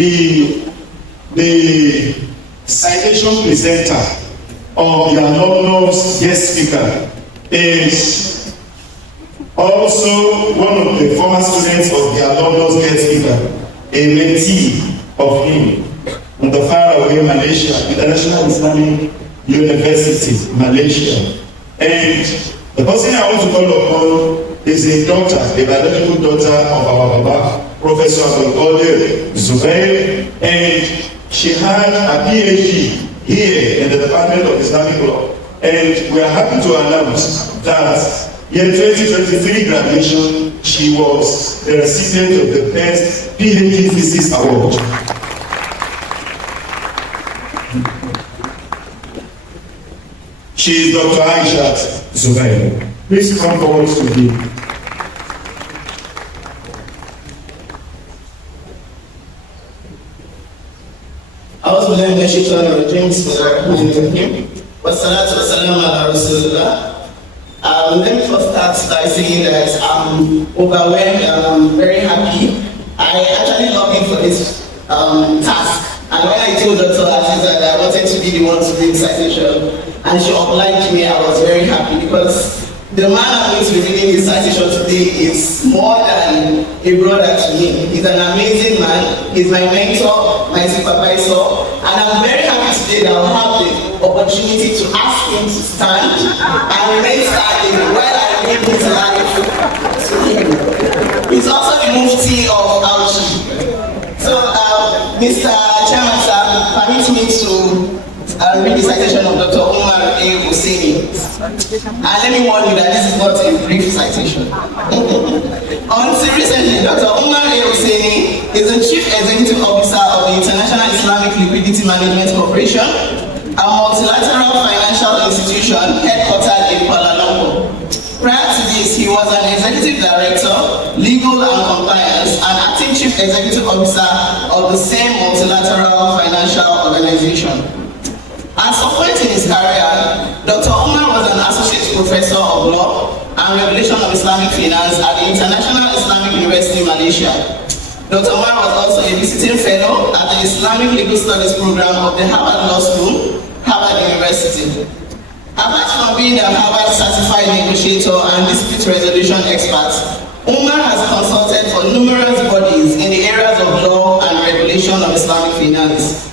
the citation presenter of the Alumnus guest speaker is also one of the former students of the Alumnus guest speaker, a mentee of him in the faraway Malaysia, International Islamic University, Malaysia. And the person I want to call upon is a daughter, a biological daughter of our Baba, Professor Abdulrafi Zubair, and she had a PhD here in the Department of Islamic Law. And we are happy to announce that in 2023 graduation, she was the recipient of the Best PhD Thesis Award. She is Dr. Aisha Zubair. Please come forward to me. Let me first start by saying that I'm overwhelmed and I'm very happy. I actually logged in for this task, and when I told Dr. Aziza that I wanted to be the one to read the citation, and she obliged me, I was very happy because the man I'm going to be reading this citation today is more than a brother to me. He's an amazing man. He's my mentor, my supervisor, and I'm very happy today that I'll have the opportunity to ask him to stand and remain standing while I read his life to him. He's also the mufti of Auchi. So, Mr. Chairman, sir, permit me to read the citation of Dr. Umar Oseni. And let me warn you that this is not a brief citation. Until recently, Dr. Umar Oseni is the Chief Executive Officer of the International Islamic Liquidity Management Corporation, a multilateral financial institution headquartered in Kuala Lumpur. Prior to this, he was an Executive Director, Legal and Compliance, and Acting Chief Executive Officer of the same multilateral financial organization. At some point in his career, Dr. Umar was an Associate Professor of Law and Regulation of Islamic Finance at the International Islamic University, Malaysia. Dr. Umar was also a visiting fellow at the Islamic Legal Studies program of the Harvard Law School, Harvard University. Apart from being a Harvard certified negotiator and dispute resolution expert, Umar has consulted for numerous bodies in the areas of law and regulation of Islamic finance.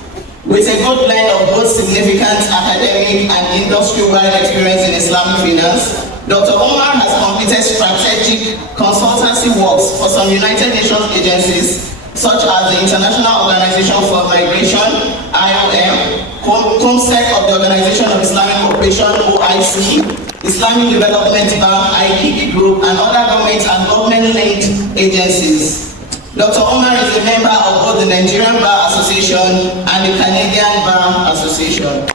With a good blend of both significant academic and industry-wide experience in Islamic finance, Dr. Umar has completed strategic consultancy works for some United Nations agencies such as the International Organization for Migration, IOM, COMSEC of the Organization of Islamic Cooperation, OIC, Islamic Development Bank, IDB Group, and other government and government-linked agencies. Dr. Umar is a member of both the Nigerian Bar Association and the Canadian Bar Association.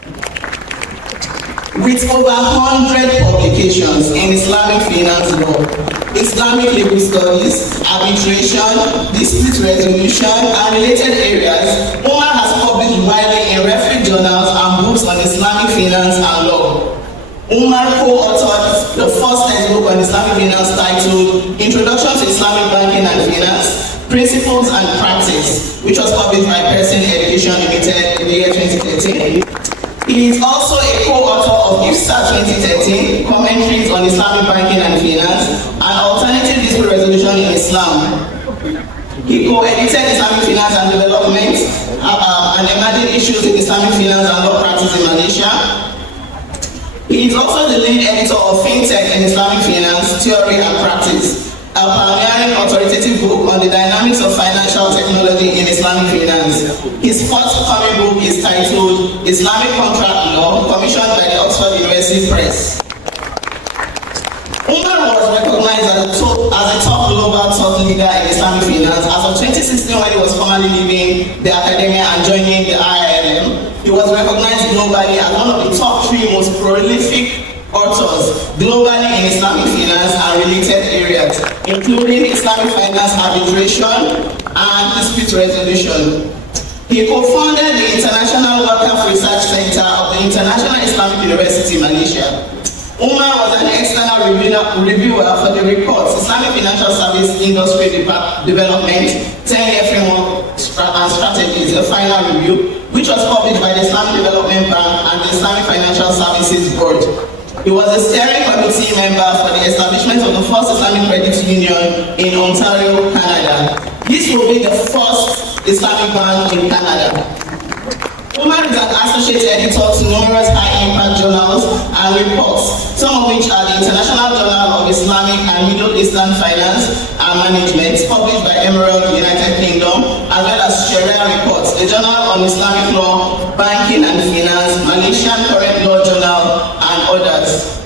With over 100 publications in Islamic finance law, Islamic legal studies, arbitration, dispute resolution, and related areas, Umar has published widely in reference journals and books on Islamic finance and law. Umar co-authored the first textbook on Islamic finance titled Introduction to Islamic Banking and Finance, Principles and Practice, which was published by Person Education Limited in the year 2013. He is also a co-author of IFSA 2013, Commentaries on Islamic Banking and Finance, and Alternative Dispute Resolution in Islam. He co-edited Islamic Finance and Development and Emerging Issues in Islamic Finance and Law Practice in Malaysia. He is also the lead editor of FinTech and Islamic Finance, Theory and Practice, a pioneering authoritative book on the dynamics of financial technology in Islamic finance. His forthcoming book is titled Islamic Contract Law, commissioned by the Oxford University Press. Umar was recognized as a top global thought leader in Islamic finance as of 2016 when he was formally leaving the academia and joining the IIM. He was recognized globally as one of the top 3 most prolific authors globally in Islamic finance and related areas, including Islamic finance arbitration and dispute resolution. He co-founded the International Workforce Research Center of the International Islamic University, Malaysia. Umar was an external reviewer for the report Islamic Financial Service Industry Development 10-year Framework and Strategies, a final review, which was published by the Islamic Development Bank and the Islamic Financial Services Board. He was a steering committee member for the establishment of the first Islamic credit union in Ontario, Canada. This will be the first Islamic bank in Canada. Umar is an associate editor to numerous high-impact journals and reports, some of which are the International Journal of Islamic and Middle Eastern Finance and Management, published by Emerald, United Kingdom, as well as Sharia Reports, a journal on Islamic law, banking and finance, Malaysian Current Law Journal, and others.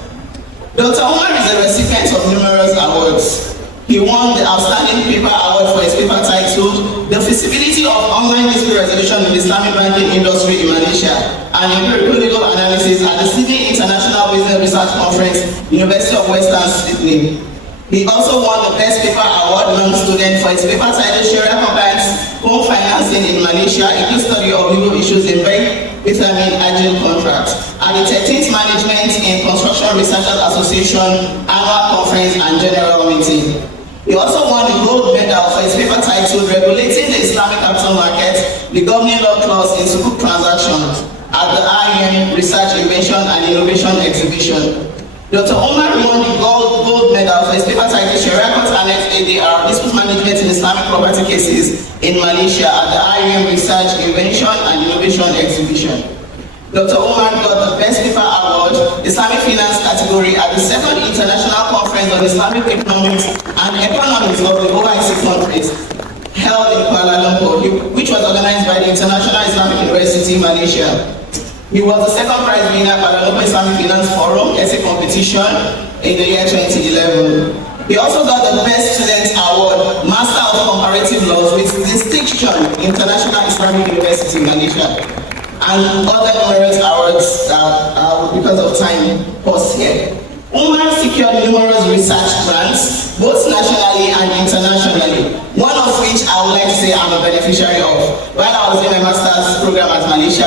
Dr. Umar is a recipient of numerous awards. He won the Outstanding Paper Award for his paper titled The Feasibility of Online Dispute Resolution in the Islamic Banking Industry in Malaysia and Empirical Legal Analysis at the Sydney International Business Research Conference, University of Western Sydney. He also won the Best Paper Award non-student for his paper titled Sharia Compliance Home Financing in Malaysia, a case study of legal issues in bank vitamin agile contracts, at the 13th Management in Construction Researchers Association Annual Conference and General Meeting. He also won the gold medal for his paper titled Regulating the Islamic Capital Market, the Governing Law Clause in Sukuk Transactions at the IEM Research, Invention and Innovation Exhibition. Dr. Umar won the gold medal for his paper titled Sharia Court Annex ADR, Dispute Management in Islamic Property Cases in Malaysia at the IEM Research, Invention and Innovation Exhibition. Dr. Umar got the Best Paper Award, Islamic Finance category at the Second International Conference on Islamic Economics and Economics of the OIC countries held in Kuala Lumpur, which was organized by the International Islamic University, Malaysia. He was the second prize winner by the Lumpur Islamic Finance Forum essay competition in the year 2011. He also got the Best Student Award, Master of Comparative Laws with distinction, International Islamic University, Malaysia, and other numerous awards because of time paused here. Umar secured numerous research grants, both nationally and internationally, one of which I would like to say I'm a beneficiary of. While I was in my master's program at Malaysia,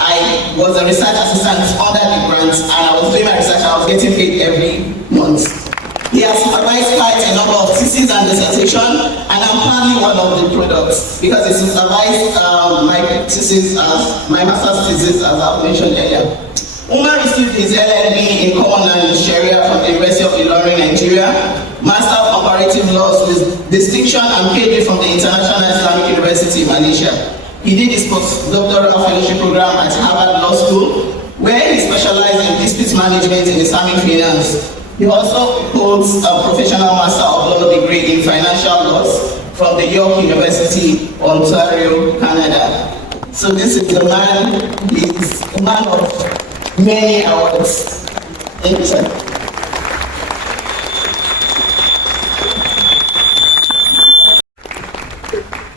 I was a research assistant under the grants, and I was doing my research, I was getting paid every month. He has supervised quite a number of theses and dissertation, and I'm proudly one of the products because he supervised my thesis, my master's thesis, as I mentioned earlier. Umar received his LLB in Common Law and Sharia from the University of Ilorin, Nigeria, Master of Comparative Laws with distinction and PhD from the International Islamic University, Malaysia. He did his postdoctoral fellowship program at Harvard Law School, where he specialized in dispute management in Islamic finance. He also holds a professional Master of Law degree in financial laws from the York University, Ontario, Canada. So this is a man, he's a man of many awards. Thank you, sir.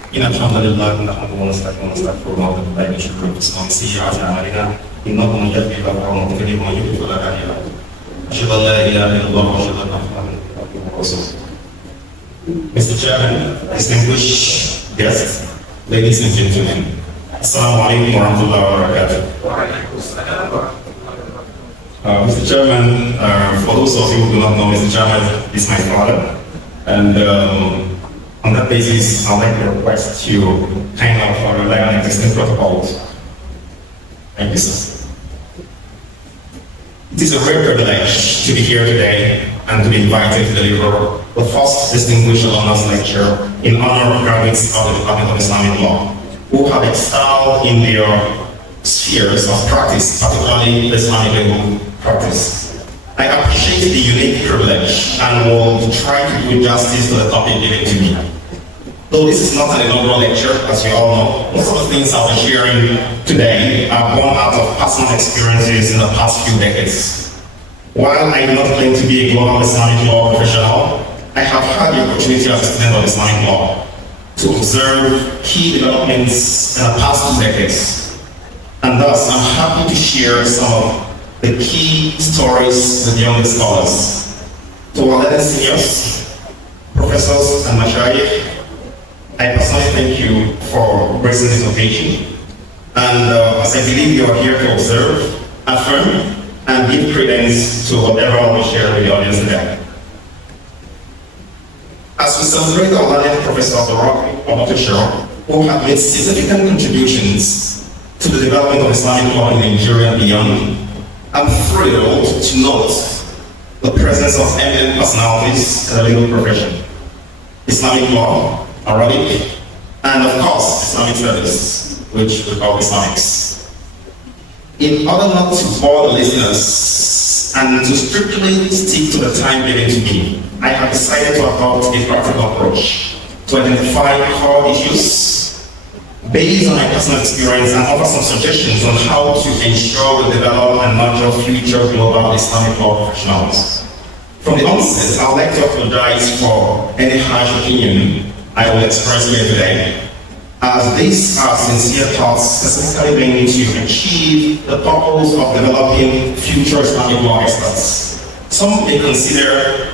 إن الحمد لله نحمده ونستغفره ونتوب إليه شكرا بسم سيئات أعمالنا إنه من يهده الله فهو المهتدي ومن يضلل فلا هادي له أشهد أن لا إله إلا الله وأشهد أن محمدا عبده ورسوله. Mr. Chairman, distinguished guests, ladies and gentlemen, Assalamu alaikum wa rahmatullahi wa barakatuh. Mr. Chairman, for those of you who do not know, Mr. Chairman is my father, and on that basis, I'd like to request you kind of rely on existing protocols. Thank you, sir. It is a rare privilege to be here today and to be invited to deliver the first distinguished alumnus lecture in honor of graduates of the Department of Islamic Law who have excelled in their spheres of practice, particularly Islamic legal practice. I appreciate the unique privilege and will try to do justice to the topic given to me. Though this is not an inaugural lecture, as you all know, most of the things I'll be sharing today are born out of personal experiences in the past few decades. While I do not claim to be a global Islamic law professional, I have had the opportunity as a student of Islamic law to observe key developments in the past 2 decades. And thus, I'm happy to share some of the key stories with young scholars. To our learned seniors, professors, and mashayikh, I personally thank you for gracing this occasion. And as I believe you are here to observe, affirm, and give credence to whatever I will share with the audience today. As we celebrate our learned Professor Abdulrafi Omotosho, who have made significant contributions to the development of Islamic law in Nigeria and beyond, I'm thrilled to note the presence of eminent personalities in the legal profession: Islamic law, Arabic, and of course, Islamic studies, which we call Islamics. In order not to bore the listeners and to strictly stick to the time given to me, I have decided to adopt a practical approach to identify core issues based on my personal experience and offer some suggestions on how to ensure we develop and nurture future global Islamic law professionals. From the onset, I would like to apologize for any harsh opinion I will express here today, as these are sincere thoughts specifically meant to achieve the purpose of developing future Islamic law experts. Some may consider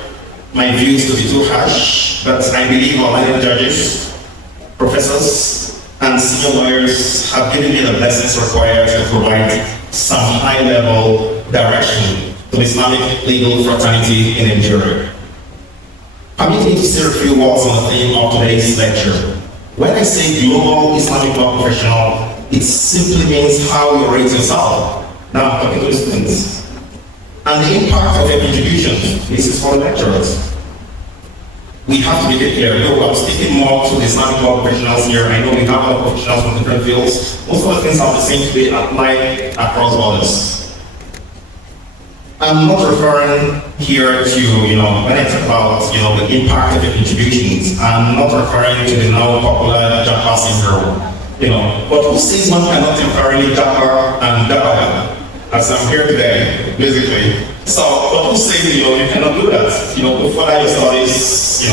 my views to be too harsh, but I believe our learned judges, professors, and senior lawyers have given me the lessons required to provide some high-level direction to the Islamic legal fraternity in Nigeria. Permit me to say a few words on the theme of today's lecture. When I say global Islamic law professional, it simply means how you rate yourself. Now I'm talking to the students. And the impact of your contribution. This is for the lecturers. We have to make it clear. Though I'm speaking more to the Islamic law professionals here. I know we have a lot of professionals from different fields. Most of the things are the same today apply across borders. I'm not referring here to, when I talk about, the impact of your contributions, I'm not referring to the now popular Japa syndrome. But who says one cannot temporarily Japa and Japa, as I'm here today, basically. So, but who says, you cannot do that? To further your studies,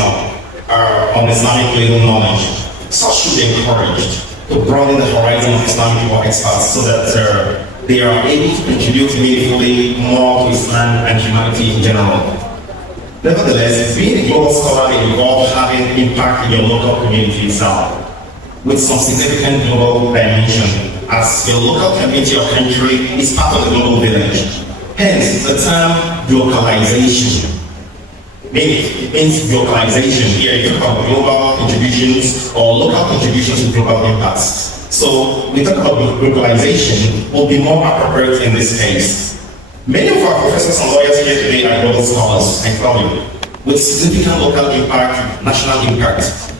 on Islamic legal knowledge. Such should be encouraged to broaden the horizon of Islamic law experts so that they are able to contribute meaningfully more to Islam and humanity in general. Nevertheless, being a global scholar involves having impact in your local community itself, with some significant global dimension, as your local community or country is part of the global village. Hence, the term localization. It means localization. Here you talk about global contributions or local contributions to global impacts. So we talk about localization will be more appropriate in this case. Many of our professors and lawyers here today are global scholars, I tell you, with significant local impact, national impact.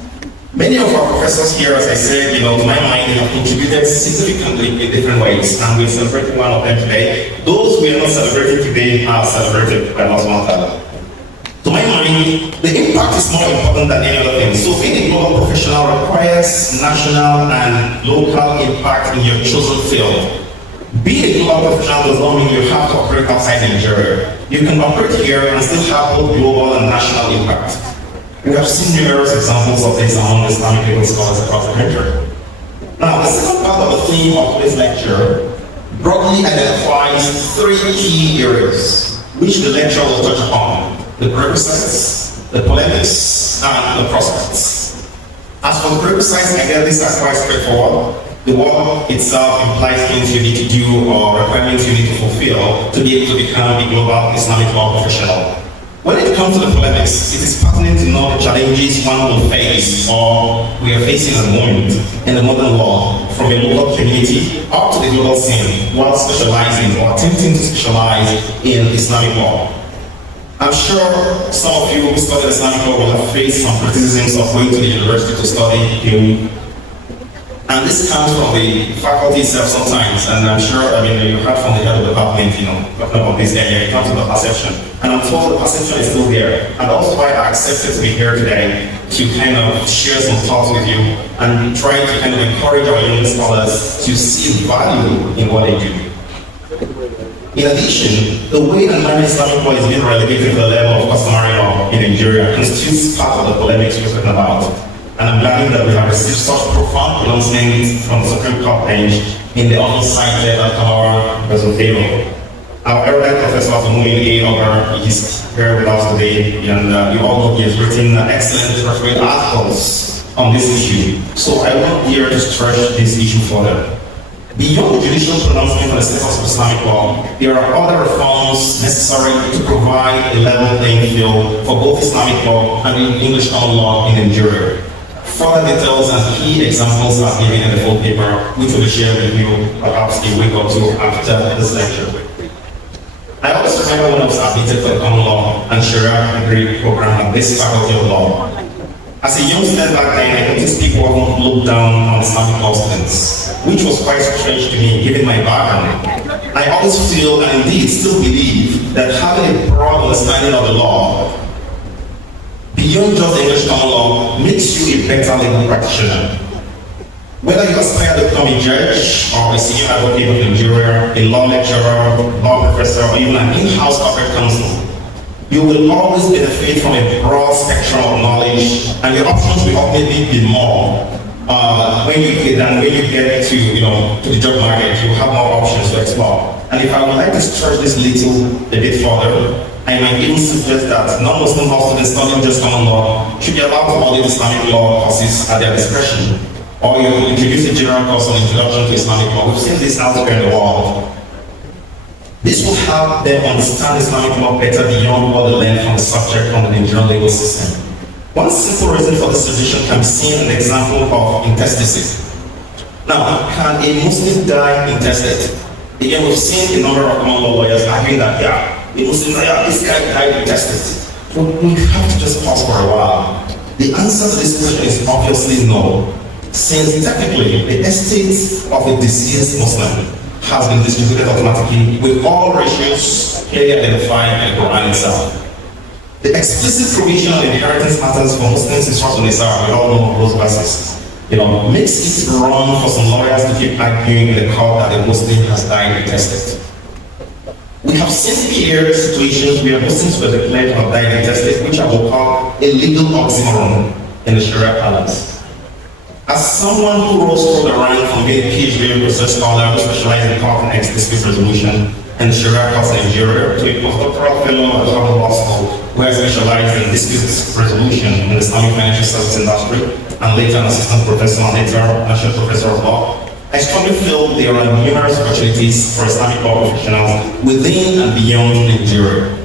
Many of our professors here, as I said, to my mind, they have contributed significantly in different ways, and we're celebrating one of them today. Those we are not celebrating today are celebrated by Allah SWT. To my mind, the impact is more important than any other thing. So being a global professional requires national and local impact in your chosen field. Being a global professional does not mean you have to operate outside Nigeria. You can operate here and still have both global and national impact. We have seen numerous examples of this among Islamic legal scholars across the country. Now, the second part of the theme of this lecture broadly identifies three key areas which the lecture will touch upon: the prerequisites, the polemics, and the prospects. As for the prerequisites, again, these are quite straightforward. The word itself implies things you need to do or requirements you need to fulfill to be able to become a global Islamic law professional. When it comes to the polemics, it is pertinent to know the challenges one will face or we are facing at the moment in the modern law, from a local community up to the global scene, while specializing or attempting to specialize in Islamic law. I'm sure some of you who study Islamic law will have faced some criticisms of going to the university to study. And this comes from the faculty itself sometimes, and I'm sure, you heard from the head of the department, talking about this area, it comes to the perception. And I'm told the perception is still there. And that's why I accepted to be here today to kind of share some thoughts with you and try to kind of encourage our young scholars to see value in what they do. In addition, the way that Islamic law is being relegated to the level of customary law in Nigeria constitutes part of the polemics we're talking about. And I'm glad that we have received such profound pronouncements from the Supreme Court bench in the often cited Alumnus versus Table. Our erudite Professor Umar is here with us today, and you all know he has written excellent referee articles on this issue. So I want here to stretch this issue further. Beyond the judicial pronouncement on the status of Islamic law, there are other reforms necessary to provide a level playing field for both Islamic law and English common law in Nigeria. Further details and key examples are given in the full paper, which will be shared with you perhaps a week or two after this lecture. I also remember when I was admitted for the common law and Sharia degree program at this faculty of law. As a young student back then, I noticed people often look down on Islamic law students, which was quite strange to me given my background. I always feel, and indeed still believe, that having a broad understanding of the law beyond just the English common law makes you a better legal practitioner. Whether you aspire to become a judge or a senior advocate of Nigeria, a law lecturer, law professor, or even an in-house corporate counsel, you will always benefit from a broad spectrum of knowledge, and your options will ultimately be more. When you get to the job market, you have more options to explore. And if I would like to stretch this a bit further, I might even suggest that non-Muslim law students studying just common law should be allowed to study Islamic law courses at their discretion. Or you introduce a general course on introduction to Islamic law. We've seen this out there in the world. This will help them understand Islamic law better beyond what they learn from the subject from the Nigerian legal system. One simple reason for this suggestion can be seen in the example of intestacy. Now, can a Muslim die intestate? Again, we've seen a number of common law lawyers arguing that, this guy died intestate. But we have to just pause for a while. The answer to this question is obviously no, since technically the estate of a deceased Muslim has been distributed automatically with all ratios clearly identified in the Quran itself. The explicit provision of inheritance matters for Muslims in Surah An-Nisa, we all know those verses, makes it wrong for some lawyers to keep arguing in the court that a Muslim has died intestate. We have seen clear situations where Muslims were declared to have died intestate, which I will call a legal oxymoron in the Sharia parlance. As someone who rose through the rank from being a PhD research scholar who specialized in complex dispute resolution and Sharia courts in Nigeria to a postdoctoral fellow at Harvard Law School who has specialized in dispute resolution in the Islamic financial services industry and later an assistant professor and later national professor of law, I strongly feel there are numerous opportunities for Islamic law professionals within and beyond Nigeria.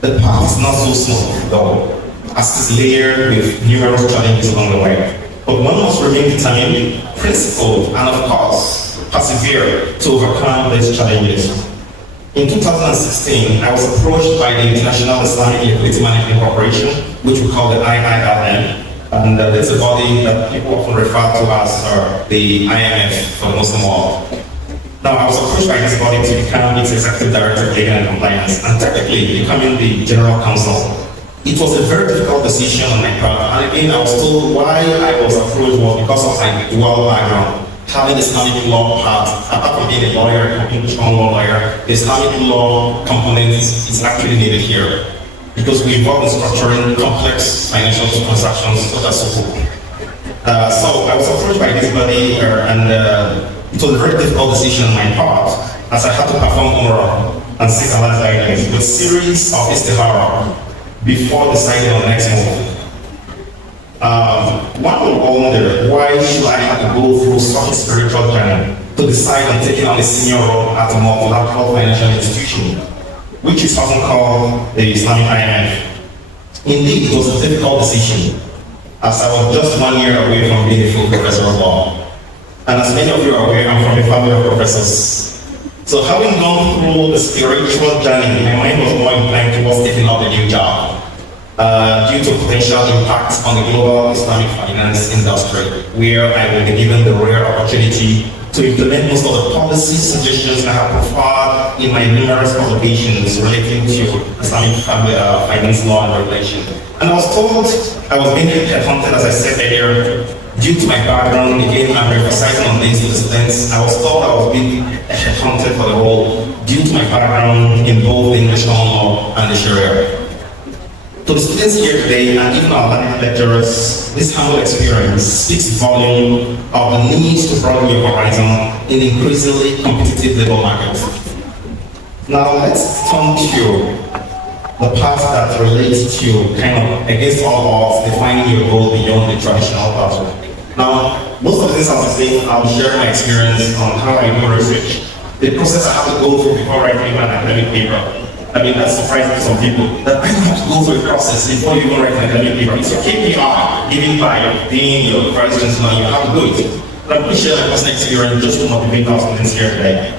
The path is not so smooth, though, as it is layered with numerous challenges along the way. But one must remain determined, principled, and of course, persevere to overcome these challenges. In 2016, I was approached by the International Islamic Liquidity Management Corporation, which we call the IILM, and it's a body that people often refer to as the IMF for the Muslim world. Now, I was approached by this body to become its Executive Director of Legal and Compliance, and technically becoming the General Counsel. It was a very difficult decision on my part, and again, I was told why I was approached was because of my dual background. Having the Islamic law part, apart from being a lawyer, a English common law lawyer, the Islamic law component is actually needed here because we involve in structuring complex financial transactions such as sukuk. So I was approached by this body, and it was a very difficult decision on my part, as I had to perform Umar and seek Allah's guidance with a series of istihara before deciding on the next move. One will wonder, why should I have to go through such a spiritual journey to decide on taking on a senior role at a multilateral financial institution, which is often called the Islamic IMF? Indeed, it was a difficult decision, as I was just 1 year away from being a full professor of law. And as many of you are aware, I'm from a family of professors. So having gone through the spiritual journey, my mind was more inclined towards taking on a new job. Due to potential impacts on the global Islamic finance industry, where I will be given the rare opportunity to implement most of the policy suggestions I have profiled in my numerous publications relating to Islamic finance law and regulation. And I was told I was being headhunted, as I said earlier, due to my background. Again, I'm emphasizing on these to the students. I was told I was being headhunted for the role due to my background in both the English common law and the Sharia. To the students here today, and even our lecturers, this humble experience speaks volume of the need to broaden your horizon in the increasingly competitive labor market. Now let's turn to the part that relates to kind of against all odds, defining your role beyond the traditional pathway. Now, most of the things I was saying, I'll share my experience on how I do research. The process I have to go through before writing an academic paper. I mean, that's surprising to some people, that I have to go through a process before you even write an academic paper. It's your KPI, given by your dean, your vice chancellor, you have to do it. But I'm going to share my personal experience just to motivate our students here today.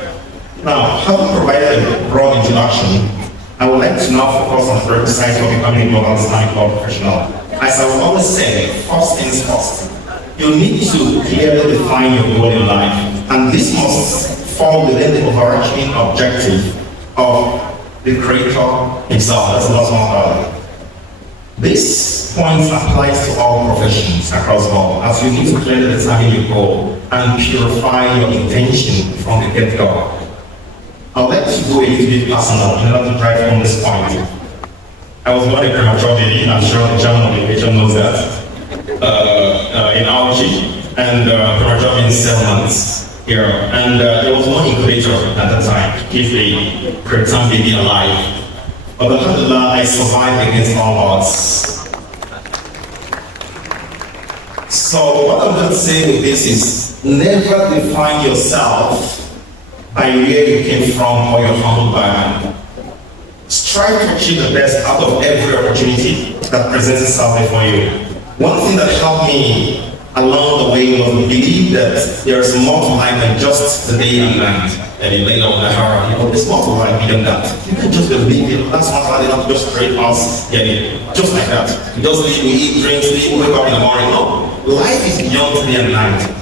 Now, having provided a broad introduction, I would like to now focus on the prerequisites for becoming a global Islamic law professional. As I will always say, first things first, you need to clearly define your goal in life, and this must fall within the overarching objective of the Creator himself. That's the last one about it. This point applies to all professions across the board, as you need to clearly determine your goal and purify your intention from the get-go. I'd like to go a little bit personal in order to drive home this point. I was born a premature baby, I'm sure the German education knows that, in Algae, and premature means 7 months here. And there was no incubator at that time to keep a preterm baby alive. But alhamdulillah, I survived against all odds. So what I'm going to say with this is, never define yourself by where you came from or your humble background. Strive to achieve the best out of every opportunity that presents itself before you. One thing that helped me along the way was to believe that there is more to life than just the day and night. And in Layla of Nahara, there's more to life beyond that. You can just believe it. That's not how they don't just trade us, just like that. You just live, we eat, drink, sleep, wake up in the morning. No, life is beyond day and night.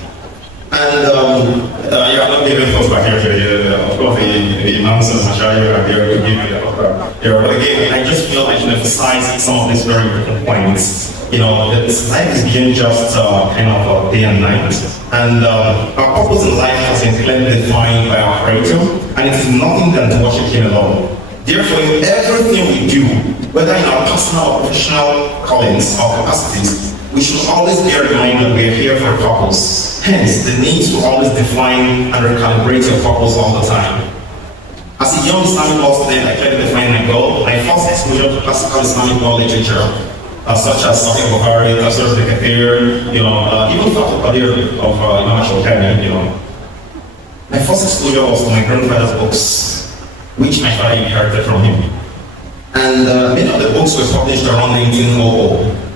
And I'm not giving thoughts back here today. Of course, the imams and Mashari are here to give me the offer. But again, I just feel I should emphasize some of these very important points. That life is beyond just kind of day and night. And our purpose in life has been clearly defined by our Creator, and it is nothing than to worship Him alone. Therefore, in everything we do, whether in our personal or professional callings or capacities, we should always bear in mind that we are here for a purpose. Hence, the need to always define and recalibrate your purpose all the time. As a young Islamic law student, I tried to define my goal. My first exposure to classical Islamic law literature, such as Sahih Bukhari, Tafsir al-Kathir, even Fatul Qadir of Imam Shawkani, My first exposure was to my grandfather's books, which my father inherited from him. And many of the books were published around 1900.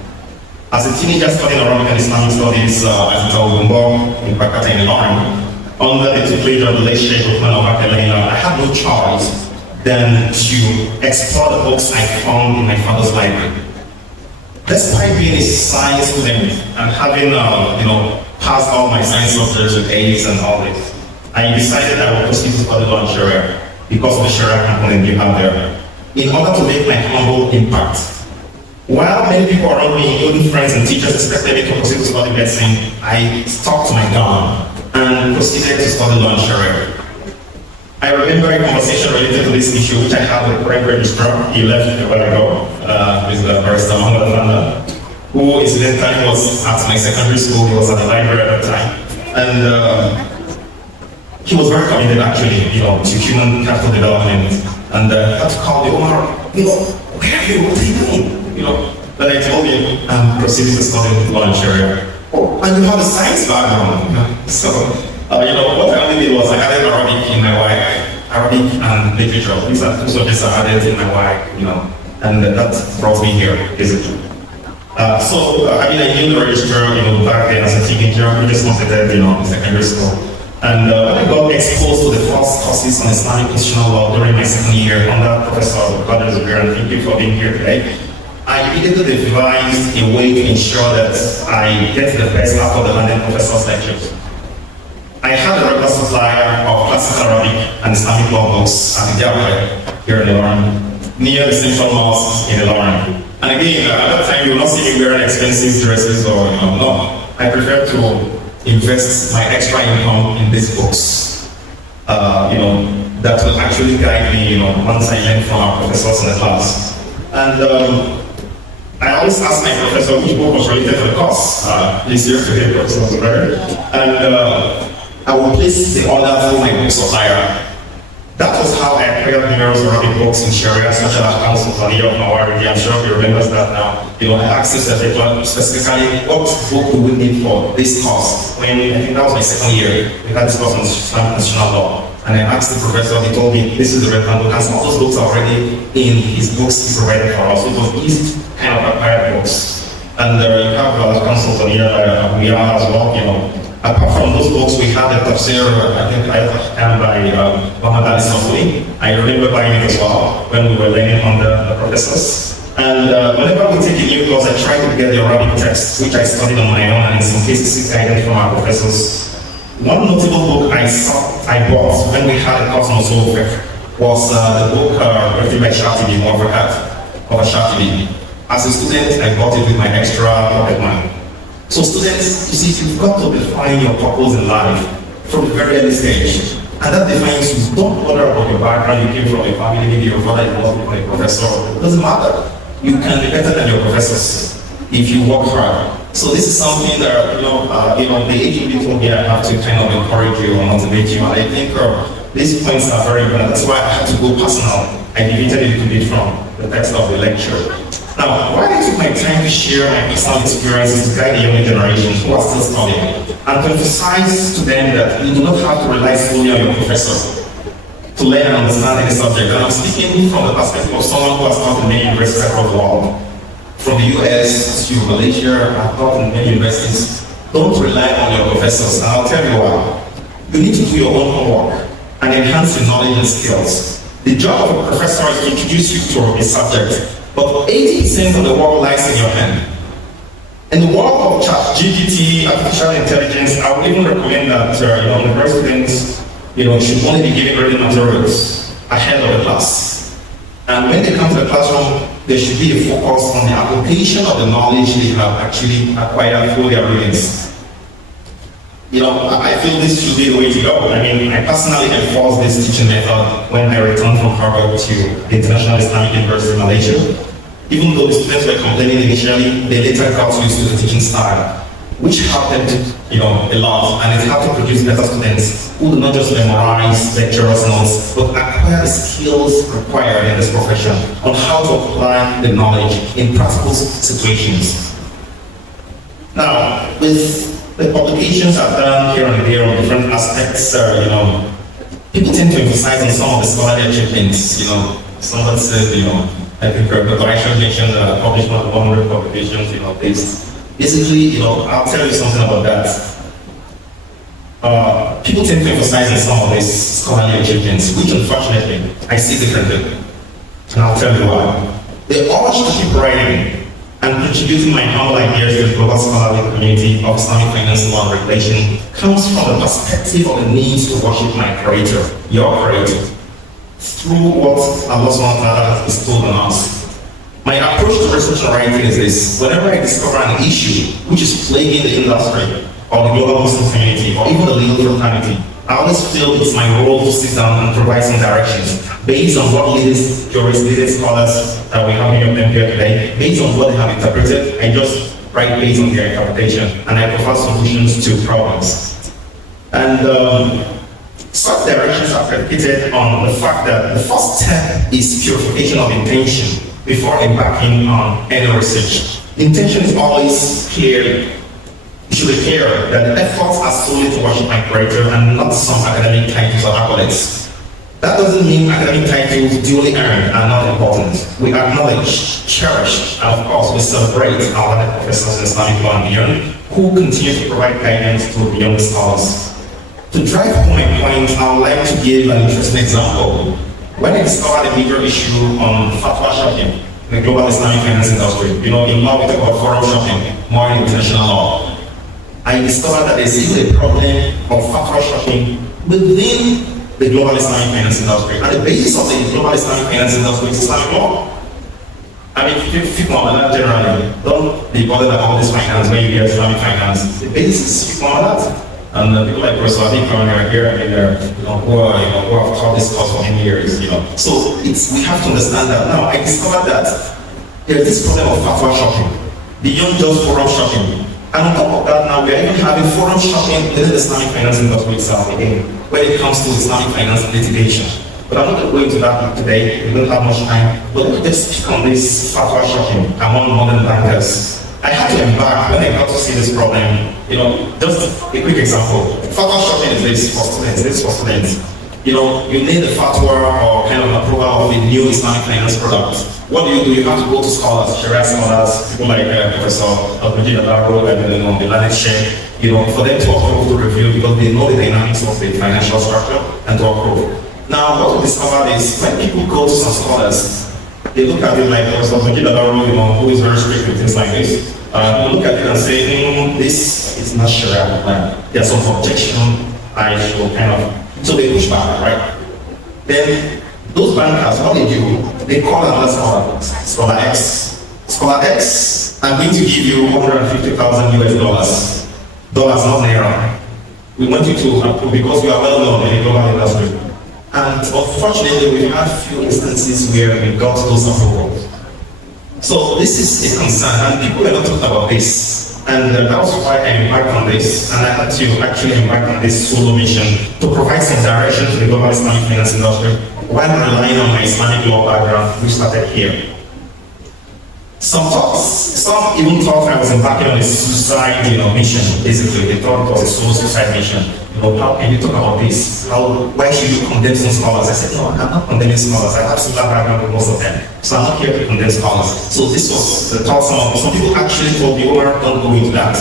As a teenager studying Arabic and Islamic studies at Umar in Pakatan in Ilorin, under the tutelage of the late Sheikh I had no choice than to explore the books I found in my father's library. Despite being a science student and having, passed all my science subjects with A's and all this, I decided I would proceed to study law and Sharia because of the Sharia component you have there, in order to make my humble impact. While many people around me, including friends and teachers, expected me to proceed to study medicine, I stuck to my gun and proceeded to study law and Sharia. I remember a conversation related to this issue which I had with the current registrar. He left a while ago, Mr. Barrister Muhammad Alanda, who incidentally was at my secondary school. He was at the library at that time. And he was very committed actually, to human capital development. And I had to call me, Omar, where are you? What are you doing? Then I told him, I'm proceeding to study law and Sharia. Oh, and you have a science background. So, what I only did was I added Arabic in my YI, Arabic and literature. These are two subjects I added in my YI, and that brought me here, basically. I knew the registrar, back then as a teenager, we just wanted in secondary school. And when I got exposed to the first courses on Islamic constitutional law during my second year under Professor Abdulrafi, and thank you for being here today, I immediately devised a way to ensure that I get the best out of the London professor's lectures. I had a regular supply of classical Arabic and Islamic law books at the Diablo here in Ilorin, near the Central Mosque in Ilorin. And again, at that time, you will not see me wearing expensive dresses or, no. I prefer to invest my extra income in these books, that will actually guide me, once I learn from our professors in the class. And I always ask my professor which book was related to the course. He's here today, Professor. And I will place the order through my book supplier. That was how I acquired numerous Arabic books in Sharia, such as Council of Mawardi. I'm sure you remember that now. I accessed that specifically what book we would need for this course. When I think that was my second year, we had this course on Islamic constitutional law. And I asked the professor, he told me, this is the relevant book, and some of those books are already in his books he provided for us. It was easy to kind of acquire books. And you have Council of Umar as well, Apart from those books, we had the tafsir, I think, by Muhammad Ali. I remember buying it as well when we were learning under the professors. And whenever we take a new course, I try to get the Arabic text, which I studied on my own, and in some cases guided from our professors. One notable book I bought when we had a course on Usul was the book written by Shatibi, of Shatibi. As a student, I bought it with my extra pocket money. So students, you see, you've got to define your purpose in life from the very early stage. And that defines you. Don't bother about your background, you came from a family, maybe your father is not a professor. It doesn't matter. You can be better than your professors if you work hard. So this is something that, the aging people here have to kind of encourage you or motivate you. And I think these points are very important. That's why I had to go personal. I deviated a little bit from the text of the lecture. Now, why I took my time to share my personal experiences to guide the younger generation who are still studying, and to emphasize to them that you do not have to rely solely on your professor to learn and understand any subject. And I'm speaking from the perspective of someone who has taught in many universities across the world. From the US to Malaysia, I've taught in many universities. Don't rely on your professors, and I'll tell you why. You need to do your own homework and enhance your knowledge and skills. The job of a professor is to introduce you to a subject. But 80% of the world lies in your hand. In the world of ChatGPT, artificial intelligence, I would even recommend that university students, should only be given reading materials ahead of the class. And when they come to the classroom, there should be a focus on the application of the knowledge they have actually acquired through their readings. I feel this should be the way to go. I personally enforced this teaching method when I returned from Harvard to the International Islamic University in Malaysia. Even though the students were complaining initially, they later got used to the teaching style, which helped them a lot, and it helped to produce better students who do not just memorize lecturers' notes, but acquire the skills required in this profession on how to apply the knowledge in practical situations. Now, with the publications I've done here and there on different aspects, people tend to emphasize on some of the scholarly achievements. Someone said, I think Dr. Aisha mentioned published more than 100 publications, basically, I'll tell you something about that. People tend to emphasize on some of these scholarly achievements, which unfortunately I see differently. And I'll tell you why. The urge to keep writing and contributing my humble ideas to the global scholarly community of Islamic finance law and regulation comes from the perspective of the need to worship my creator, your creator, through what Allah subhanahu wa ta'ala has bestowed on us. My approach to research and writing is this: whenever I discover an issue which is plaguing the industry, or the global Muslim community, or even the legal fraternity, I always feel it's my role to sit down and provide some directions based on what leaders, jurists, leaders, scholars that we have many of them here today, based on what they have interpreted. I just write based on their interpretation, and I provide solutions to problems. And such directions are predicated on the fact that the first step is purification of intention before embarking on any research. The intention is always clear. You should be clear that the efforts are solely to worship my creator and not some academic titles or accolades. That doesn't mean academic titles duly earned are not important. We acknowledge, cherish, and of course we celebrate our professors in Islamic law and beyond who continue to provide guidance to the young scholars. To drive home my point, I would like to give an interesting example. When I discovered a major issue on fatwa shopping in the global Islamic finance industry, in law we talk about forum shopping, more in international law, I discovered that there's even a problem of fatwa shopping within the global Islamic finance industry. And the basis of the global Islamic finance industry is Islamic law. Fiqh muamalat generally, don't be bothered about this finance when you hear Islamic finance. The basis is fiqh muamalat. And people like Prof coming here, who have taught this course for many years, So we have to understand that. Now, I discovered that there's this problem of fatwa shopping, beyond just forum shopping. And on top of that, now we are even having forum shopping within the Islamic finance industry itself again, when it comes to Islamic finance litigation. But I'm not going to go into that today. We don't have much time. But let's speak on this fatwa shopping among modern bankers. I had to embark when I got to see this problem. Just a quick example. Fatwa shopping is this for students. This is for students. You need a fatwa or kind of an approval of a new Islamic finance product. What do? You have to go to scholars, Sharia scholars, people like Professor Abdulrafi and the learned Sheikh, for them to approve to review because they know the dynamics of the financial structure and to approve. Now, what we discovered is when people go to some scholars, they look at it like Professor Abdulrafi, who is very strict with things like this. They look at it and say, this is not Sharia. There's some objection. I should so they push back, right? Then those bankers, what they do, they call another scholar, Scholar X. Scholar X, I'm going to give you $150,000 US. Dollars, not naira. We want you to approve because we are well known in the global industry. And unfortunately, we've had few instances where we got those approvals. So this is a concern, and people are not talking about this. And that was why I embarked on this, and I had to actually embark on this solo mission to provide some direction to the global Islamic finance industry while relying on my Islamic law background, which started here. Some even thought I was embarking on a suicide mission, basically. They thought it was a solo suicide mission. How can you talk about this? Why should you condemn some scholars? I said, no, I'm not condemning scholars. I have similar background with most of them. So I'm not here to condemn scholars. So this was the thought some people actually told me, Umar, don't go into that.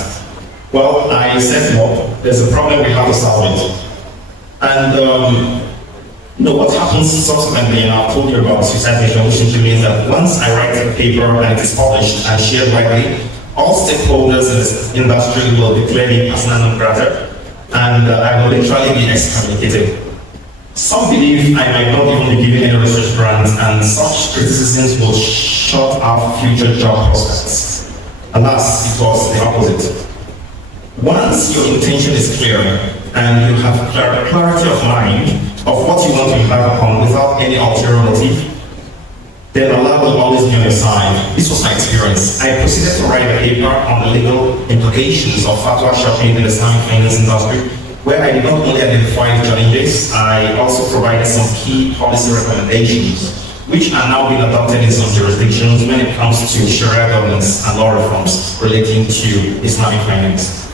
Well, I said, no, there's a problem, we have to solve it. And what happens subsequently, and I've told you about suicide mission, which simply means that once I write a paper and it is published and shared widely, all stakeholders in this industry will declare me persona non grata, and I will literally be excommunicated. Some believe I might not even be given any research grants, and such criticisms will shut out future job prospects. Alas, it was the opposite. Once your intention is clear and you have clarity of mind of what you want to embark upon without any ulterior motive, then Allah will always be on your side. This was my experience. I proceeded to write a paper on the legal implications of fatwa shopping in the Islamic finance industry, where I did not only identify the challenges, I also provided some key policy recommendations, which are now being adopted in some jurisdictions when it comes to Sharia governance and law reforms relating to Islamic finance.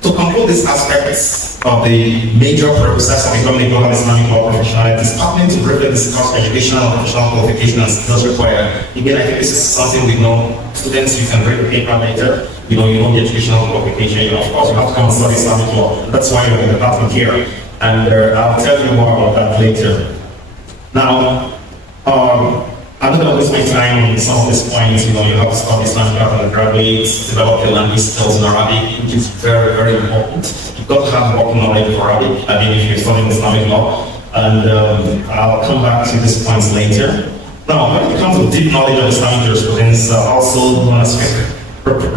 To conclude these aspects of the major prerequisites of becoming a global Islamic law professional, it is pertinent to briefly discuss educational and professional qualifications and skills required. Again, I think this is something we know. Students, you can read the paper later. You know the educational qualification. Of course, you have to come and study Islamic law. That's why you're in the department here. And I'll tell you more about that later. Now, I'm not going to waste my time on some of these points. You have to study Islamic law and graduates, develop your language skills in Arabic, which is very, very important. You've got to have working knowledge of Arabic, if you're studying Islamic law. And I'll come back to these points later. Now, when it comes to deep knowledge of Islamic jurisprudence, also known as fiqh,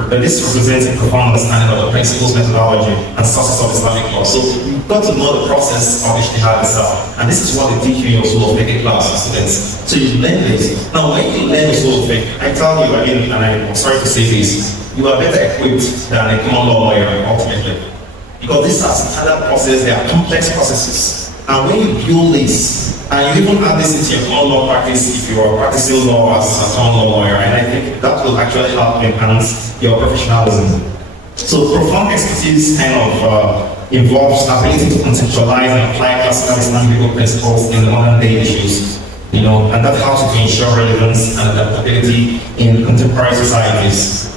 this represents a profound understanding of the principles, methodology, and sources of Islamic law. So you've got to know the process of ijtihad itself. And this is what they teach you in your Usul al-Fiqh class, students. So you learn this. Now, when you learn Usul al-Fiqh, I tell you again, and I'm sorry to say this, you are better equipped than a common law lawyer, ultimately. Because these are standard processes, they are complex processes. And when you build this, and you even add this into your common law practice if you are practicing law as a common law lawyer, and I think that will actually help enhance your professionalism. So profound expertise involves ability to conceptualize and apply classical Islamic legal principles in modern day issues, and that helps to ensure relevance and adaptability in contemporary societies.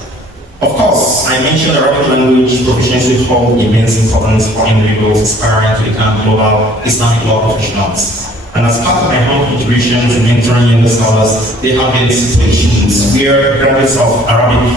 Of course, I mentioned Arabic language proficiency hold immense importance for individuals aspiring to become global Islamic law professionals. And as part of my own contributions in mentoring younger scholars, there have been situations where graduates of Arabic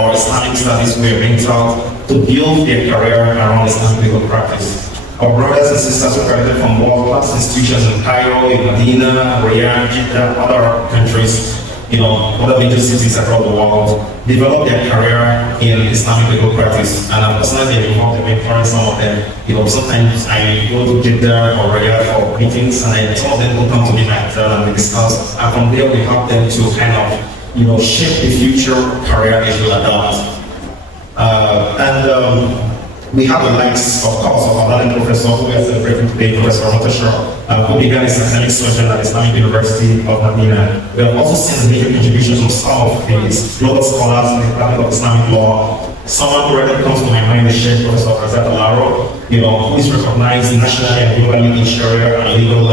or Islamic studies were being taught to build their career around Islamic legal practice. Our brothers and sisters who graduated from world-class institutions in Cairo, in Medina, Riyadh, Jeddah, other countries, other major cities across the world, develop their career in Islamic legal practice. And I'm personally involved in mentoring some of them. Sometimes I go to Jeddah or Riyadh for meetings, and some of them will come to me and we discuss. And from there, we help them to kind of, shape the future career they will adopt. We have the likes, of course, of our learning professor who has celebrated today, Professor Omotosho, who began his academic sojourn at Islamic University of Medina. We have also seen the major contributions from some of these global scholars in the department of Islamic law. Someone who already comes to my mind is Sheikh Professor who is recognized nationally and globally in Sharia and legal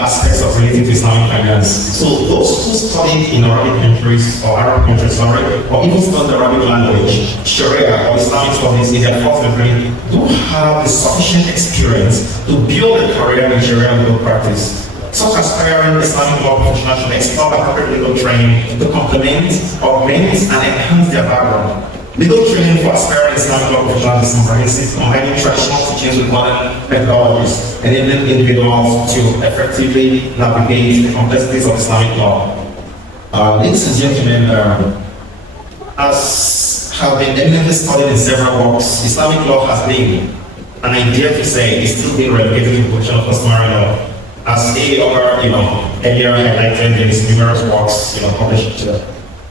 aspects of relating to Islamic finance. So those who studied in Arabic countries or Arab countries, or even studied the Arabic language, Sharia or Islamic studies in their first degree, do have the sufficient experience to build a career in Sharia legal practice. Such aspiring Islamic law professionals should explore appropriate legal training to complement, augment, and enhance their background. Legal training for aspiring Islamic law professionals is comprehensive, combining traditional teachings with modern methodologies, enabling individuals to effectively navigate the complexities of Islamic law. Ladies and gentlemen, as have been eminently studied in several works, Islamic law has been, and I dare to say, is still being relegated to the position of customary law. As earlier highlighted in his numerous works, published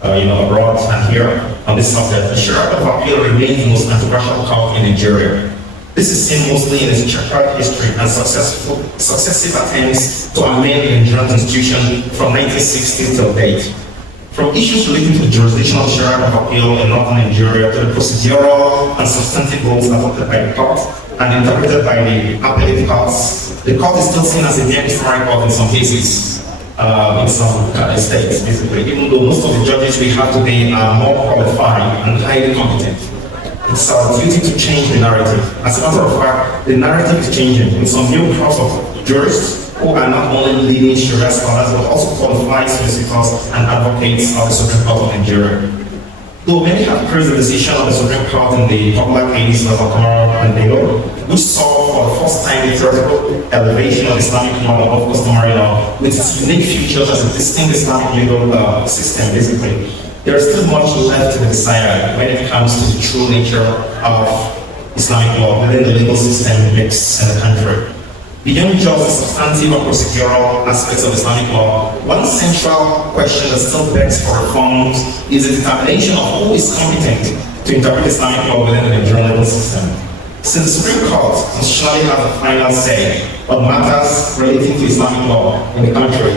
abroad and here on this subject, the Sharia of appeal remains the most controversial cause in Nigeria. This is seen mostly in its checkered history and successive attempts to amend the Nigerian constitution from 1960 till date. From issues relating to the jurisdiction of Sharia of appeal in northern Nigeria to the procedural and substantive rules adopted by the court and interpreted by the appellate courts, the court is still seen as a mere customary court in some cases. In some states, basically, even though most of the judges we have today are more qualified and highly competent. It's our duty to change the narrative. As a matter of fact, the narrative is changing with some new crop of jurists who are not only leading Sharia scholars but also qualified solicitors and advocates of the Supreme Court of Nigeria. Though many have praised the decision of the Supreme Court in the popular case of Umar and Ilorin, which saw for the first time the theoretical elevation of Islamic law above customary law with its unique features as a distinct Islamic legal system, basically, there is still much left to be desired when it comes to the true nature of Islamic law within the legal system mix in the country. Beyond just the substantive or procedural aspects of Islamic law, one central question that still begs for reforms is the determination of who is competent to interpret Islamic law within the Nigerian legal system. Since the Supreme Court constitutionally has the final say on matters relating to Islamic law in the country,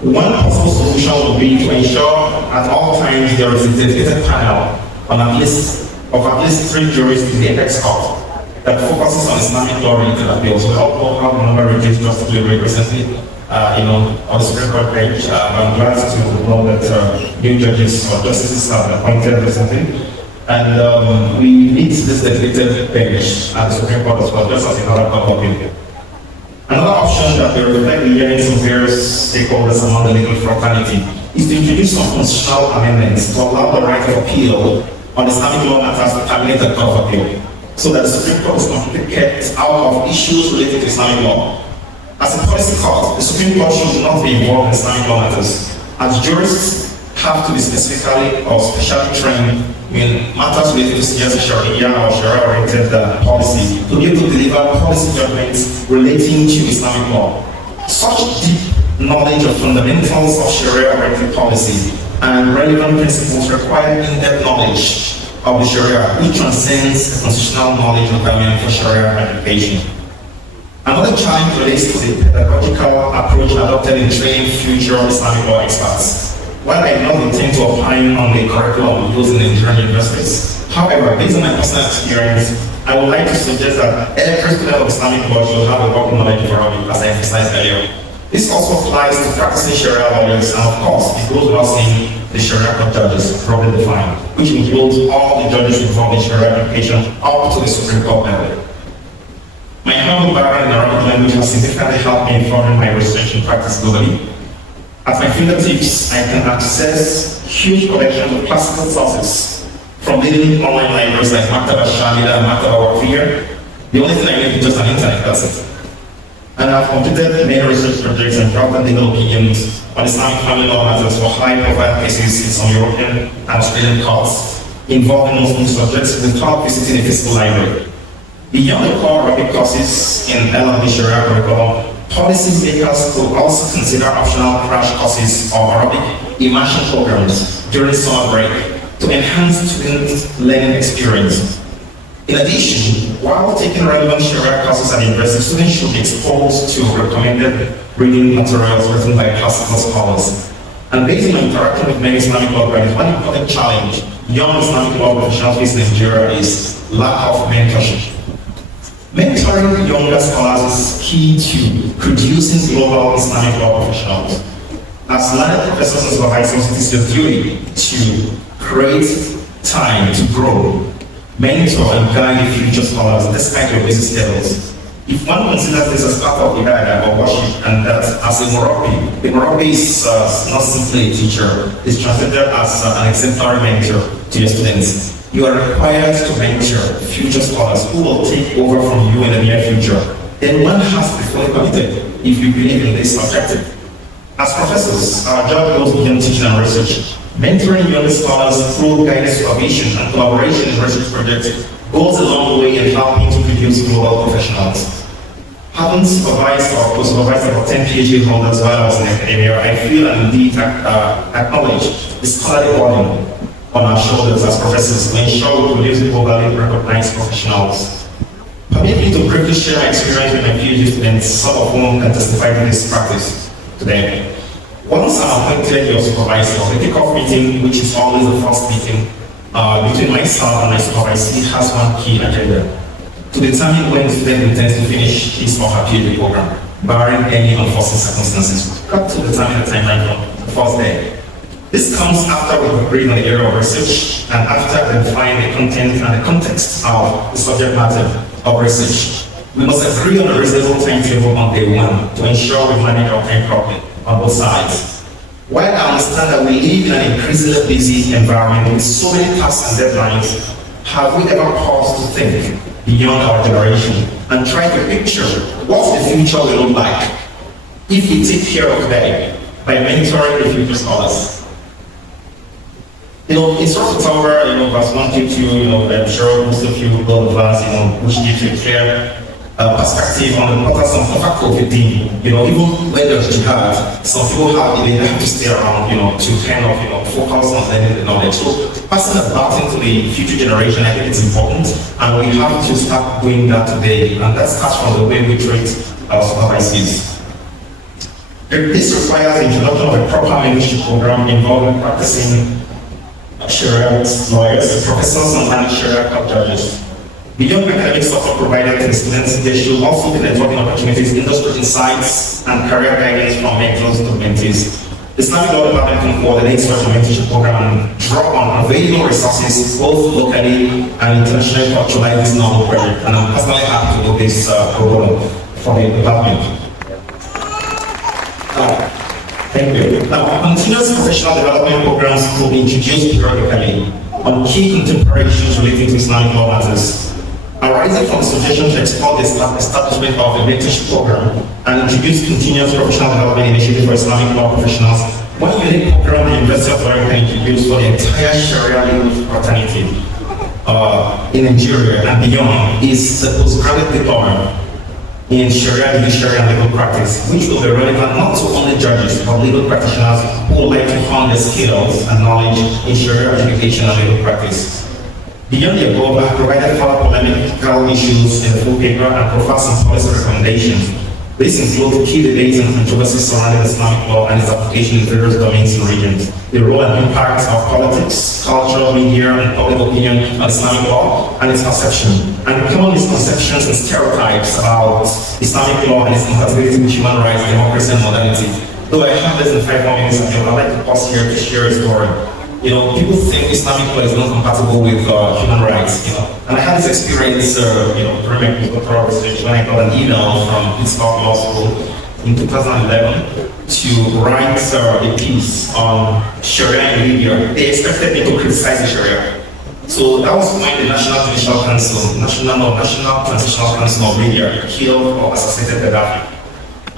one possible solution would be to ensure at all times there is a dedicated panel on at least 3 juries in the apex court that focuses on Islamic law related appeals. We all have a number of cases just recently, on the Supreme Court bench. I'm glad to know that new judges or justices have been appointed recently. And we need this dedicated bench at the Supreme Court as well, just as in other court of appeal. Another option that we reflect the hearings from various stakeholders among the legal fraternity is to introduce some constitutional amendments to allow the right of appeal on Islamic law matters to terminate the court of appeal, so that the Supreme Court is completely kept out of issues related to Islamic law. As a policy court, the Supreme Court should not be involved in Islamic law matters, as jurists have to be specifically or specially trained in matters related to Sharia or Sharia-oriented policy to be able to deliver policy judgments relating to Islamic law. Such deep knowledge of fundamentals of Sharia-oriented policy and relevant principles require in-depth knowledge of the Sharia, which transcends the constitutional knowledge requirement for Sharia education. Another challenge relates to the pedagogical approach adopted in training future Islamic law experts. While I do not intend to opine on the curriculum used in Nigerian universities, however, based on my personal experience, I would like to suggest that every student of Islamic law should have a working knowledge of Arabic, as I emphasized earlier. This also applies to practicing Sharia lawyers, and of course, it goes without saying the Sharia court judges, probably defined, which includes all the judges involved in Sharia application up to the Supreme Court level. My humble background in Arabic language has significantly helped me inform my research and practice globally. At my fingertips, I can access huge collections of classical sources from leading online libraries like Maktaba Shamila and Maktaba Warfia. The only thing I need is just an internet, that's it. And I've completed many research projects and drafted legal opinions on Islamic family law matters for high-profile cases in some European and Australian courts involving Muslim subjects without visiting a physical library. Beyond the core Arabic courses in LLB Sharia curriculum, policy makers could also consider optional crash courses or Arabic immersion programs during summer break to enhance students' learning experience. In addition, while taking relevant Sharia courses at university, students should be exposed to recommended reading materials written by classical scholars. And based on interaction with many Islamic law graduates, one important challenge young Islamic law professionals face in Nigeria is lack of mentorship. Mentoring younger scholars is key to producing global Islamic law professionals. As learned professors and supervisors, it is your duty to create time to grow, mentor and guide the future scholars despite your busy schedules. If one considers this as part of ibadah or worship, and that as a murabbi is not simply a teacher, it's translated as an exemplary mentor to your students. You are required to mentor future scholars who will take over from you in the near future. Then one has to be fully committed if you believe in this objective. As professors, our job goes beyond teaching and research. Mentoring young scholars through guided supervision and collaboration in research projects goes a long way in helping to produce global professionals. Having supervised or co-supervised about 10 PhD holders while I was in academia, I feel and indeed acknowledge the scholarly burden on our shoulders as professors to ensure we produce globally recognized professionals. Permit me to briefly share my experience with my PhD students, some of whom can testify to this practice today. Once I'm appointed your supervisor, the kickoff meeting, which is always the first meeting between myself and my supervisor, it has one key agenda: to determine when the student intends to finish his or her PhD program, barring any unforeseen circumstances. Got to determine the timeline from the first day. This comes after we've agreed on the area of research and after identifying the content and the context of the subject matter of research. We must agree on a reasonable timetable on day one to ensure we manage our time properly on both sides. While I understand that we live in an increasingly busy environment with so many tasks and deadlines, have we ever paused to think beyond our generation and try to picture what the future will look like if we take care of today by mentoring the future scholars? In Surah Al-Tawbah, verse 1 to 2, I'm sure most of you will advance, which gives you a clear perspective on the importance of faculty. Even when there's jihad, some people they have to stay around, to kind of, focus on learning the knowledge. So passing the baton to the future generation, I think it's important, and we have to start doing that today. And that starts from the way we treat our supervisors. This requires the introduction of a proper mentorship program involving practicing Sharia lawyers, professors, and learned Sharia court judges. Beyond academic support provided to the students, there should also be networking opportunities, industry insights, and career guidance from mentors to mentees. The Islamic Law Department can coordinate such a mentorship program and draw on available resources, both locally and internationally, to actualize this novel project. And I'm personally happy to do this program for the department. Thank you. Now, continuous professional development programs will be introduced periodically on key contemporary issues relating to Islamic law matters, arising from the suggestion to explore the establishment of a mentorship program and introduce continuous professional development initiatives for Islamic law professionals. One unique program the University of Ilorin can introduce for the entire Sharia legal fraternity in Nigeria and beyond is the postgraduate diploma in Sharia, judiciary, and legal practice, which will be relevant not to only judges, but legal practitioners who would like to hone their skills and knowledge in Sharia education and legal practice. Beyond the above, I have provided further polemical issues in the full paper and provide some policy recommendations. This includes key debates and controversies surrounding Islamic law and its application in various domains and regions, the role and impact of politics, culture, media, and public opinion on Islamic law and its perception, and common misconceptions and stereotypes about Islamic law and its compatibility with human rights, democracy, and modernity. Though I have less than 5 more minutes, I'd like to pause here to share a story. People think Islamic law is not compatible with human rights, And I had this experience, during my doctoral research when I got an email from Islamic Law School in 2011 to write a piece on Sharia in Libya. They expected me to criticize the Sharia. So that was when the National Judicial Council, National Transitional Council of Libya killed or assassinated Gaddafi.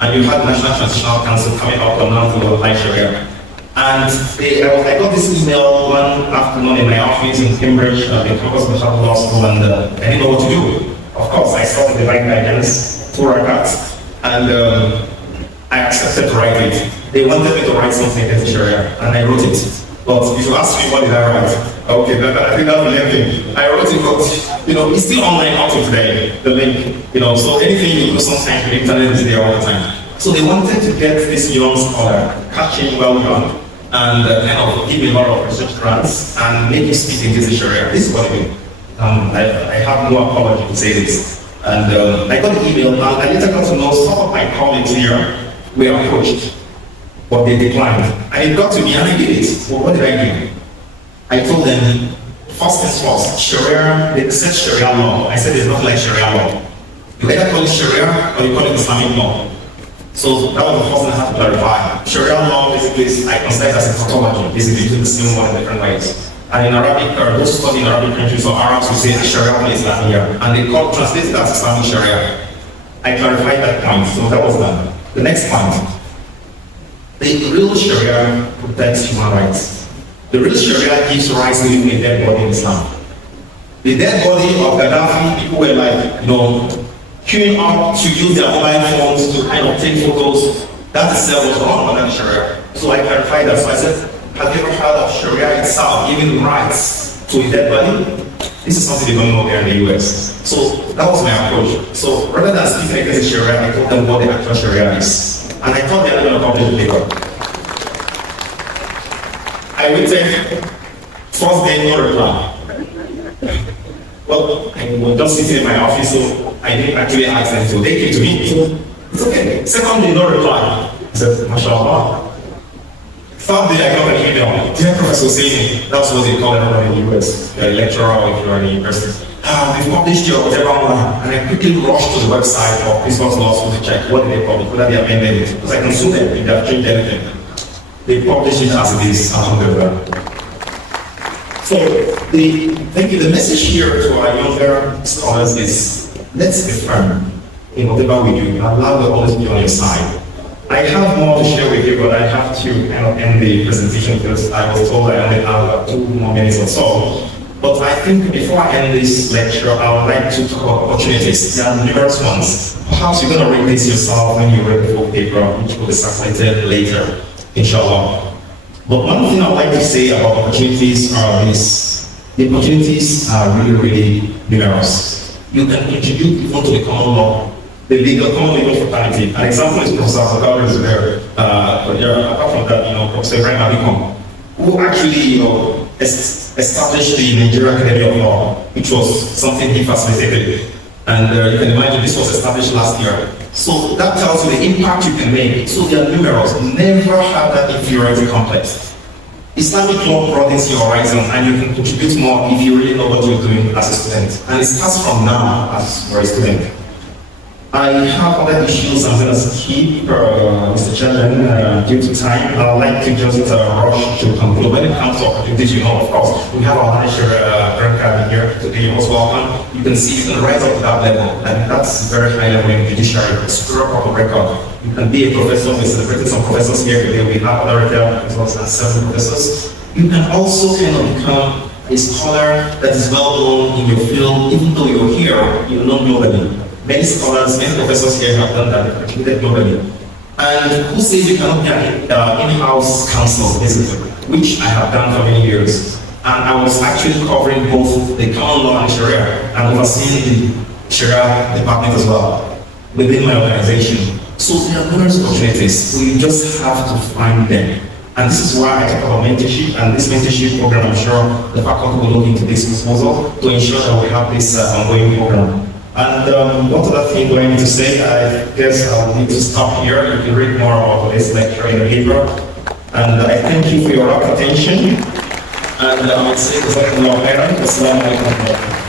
And you had the National Transitional Council coming up to announce the like Sharia. And I got this email one afternoon in my office in Cambridge, the campus of the Law School, and I didn't know what to do. Of course, I saw the divine guidance, 2 rakats, and I accepted to write it. They wanted me to write something against Sharia, and I wrote it. But if you ask me what did I write, Okay, I think that's the main thing. I wrote it, but it's still online up to today, the link. So anything you do sometimes the internet is there all the time. So they wanted to get this young scholar, catch him well done, and kind of give him a lot of research grants and make him speak in this area. This is what I do. I have no apology to say this. And I got an email, and I later got to know some of my colleagues here were approached, but they declined. And it got to me, and I did it. Well, what did I do? I told them, first things first, Sharia, they said Sharia law. I said it's not like Sharia law. You either call it Sharia or you call it Islamic law. So that was the first thing I had to clarify. Sharia law basically is, I consider it as a tautology, basically using the same word in different ways. And in Arabic, or those study in Arabic countries or Arabs who say Sharia is Islamia, and they translate it as Islamic Sharia. I clarified that point, so that was done. The next point, the real Sharia protects human rights. The real Sharia gives rights to living a dead body in Islam. The dead body of Gaddafi, people were like, queuing up to use their mobile phones to kind of take photos. That itself was wrong under the Sharia. So I clarified that. So I said, have you ever heard of Sharia itself giving rights to a dead body? This is something they don't know here in the US. So that was my approach. So rather than speaking against Sharia, I told them what the actual Sharia is. And I thought they were going to publish the paper. I waited, first day, no reply. Well, I was just sitting in my office, so I didn't actually ask them to. They came to me, so it's okay. Second day, no reply. I said, MashaAllah. Third day, I got an email. Dear Professor Oseni, that's what they call everyone in the US. You're a lecturer or if you're in a university. They've published your whatever online. And I quickly rushed to the website of Christmas Law School to check what did they publish, whether they amended it. Because I can sue them if they have changed anything. They publish it as it is, alhamdulillah. So, the message here to our younger scholars is, let's be firm in whatever we do. Allah will always be on your side. I have more to share with you, but I have to kind of end the presentation because I was told I only have about 2 more minutes or so. But I think before I end this lecture, I would like to talk about opportunities. There are numerous ones. Perhaps you're going to read this yourself when you read the full paper, which will be circulated later. Inshallah. But one thing I'd like to say about opportunities are this. The opportunities are really, really numerous. You can contribute even to the common law, the common legal fraternity. An example is Professor Abdulrafi is there. Apart from that, Professor Ibrahim Abikom, who actually, established the Nigerian Academy of Law, which was something he facilitated. And you can imagine this was established last year. So that tells you the impact you can make. So they are numerous. Never have that inferiority complex. Islamic law broadens your horizon and you can contribute more if you really know what you're doing as a student. And it starts from now as you're a student. I have other issues I'm going to keep, Mr. Chairman, due to time. I'd like to just rush to conclude. When it comes to opportunities, of course, we have our manager, Greg Cabin here today. You're most welcome. You can see you can rise up to that level, and that's very high level in judiciary. It's a proper record. You can be a professor. We're celebrating some professors here today. We have other professors and 7 professors. You can also kind of become a scholar that is well known in your field, even though you're here, you're not globally. Many scholars, many professors here have done that, contributed globally. And who says you cannot be an in-house counsel, basically, which I have done for many years. And I was actually covering both the common law and Sharia, and overseeing the Sharia department as well, within my organization. So there are numerous opportunities, so you just have to find them. And this is why I talk about mentorship, and this mentorship program, I'm sure the faculty will look into this proposal to ensure that we have this ongoing program. And what other thing do I need to say? I guess I'll need to stop here. You can read more about this lecture in the paper. And I thank you for your attention. And I would say, Assalamu alaikum.